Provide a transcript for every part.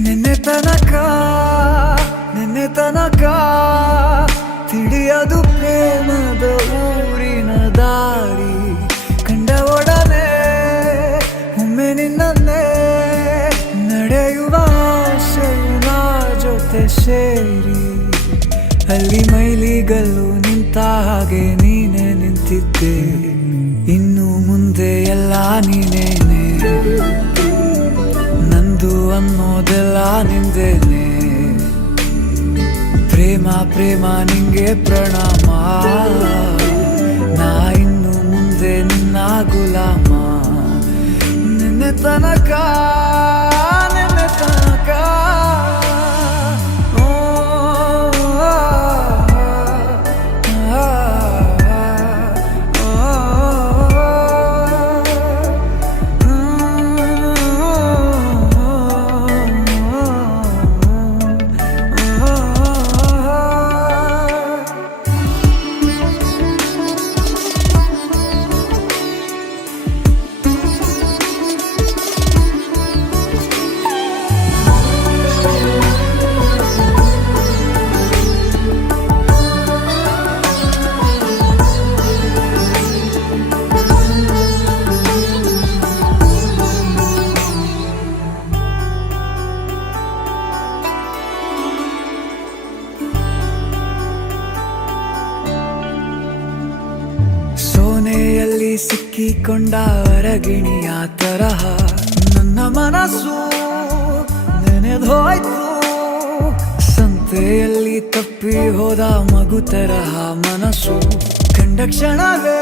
ನಿನ್ನೆ ತನಕ ನಿನ್ನೆ ತನಕ ತಿಳಿಯದು ಪ್ರೇಮದ ಊರಿನ ದಾರಿ ಕಂಡ ಒಡನೆ ಒಮ್ಮೆ ನಿನ್ನೇ ನಡೆಯುವ ಆಸೆಯ ಜೊತೆ ಸೇರಿ ಅಲ್ಲಿ ಮೈಲಿಗಲ್ಲು ನಿಂತ ಹಾಗೆ ನೀನೆ ನಿಂತಿದ್ದೆ ಇನ್ನು ಮುಂದೆ ಎಲ್ಲ ನೀನೇನೆ ನಂದು ಅನ್ನೋದೆಲ್ಲ ನಿಂದೇನೆ ಪ್ರೇಮ ಪ್ರೇಮ ನಿಂಗೆ ಪ್ರಣಾಮ ನಾ ಇನ್ನು ಮುಂದೆ ನಿನ್ನ ಗುಲಾಮ ನಿನ್ನೆ ತನಕ ನಿನ್ನೆ ತನಕ ಸೋನೆಯಲ್ಲಿ ಸಿಕ್ಕಿಕೊಂಡ ಅರಗಿಣಿಯ ತರಹ ನನ್ನ ಮನಸ್ಸು ನೆನೆದೋಯ್ತು ಸಂತೆಯಲ್ಲಿ ತಪ್ಪಿ ಹೋದ ಮಗು ತರಹ ಮನಸ್ಸು ಕಂಡ ಕ್ಷಣವೇ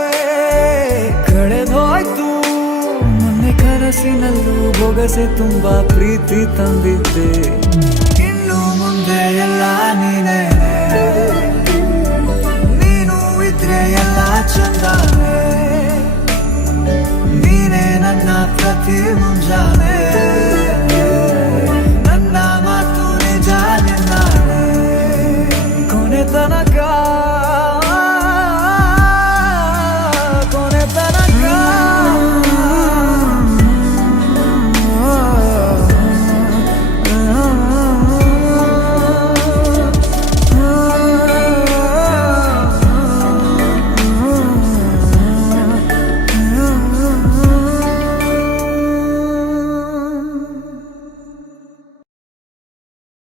ಕಳೆದೋಯ್ತು ಮೊನ್ನೆ ಕನಸಿನಲ್ಲೂ ಬೊಗಸೆ ತುಂಬಾ ಪ್ರೀತಿ ತಂದಿದ್ದೆ ಇನ್ನು ಮುಂದೆ ಎಲ್ಲ ನೀನೇ ಎಲ್ಲ ಚಂದಾನೆ ನೀನೇ ನನ್ನ ಪ್ರತಿ ಮುಂಜಾನೆ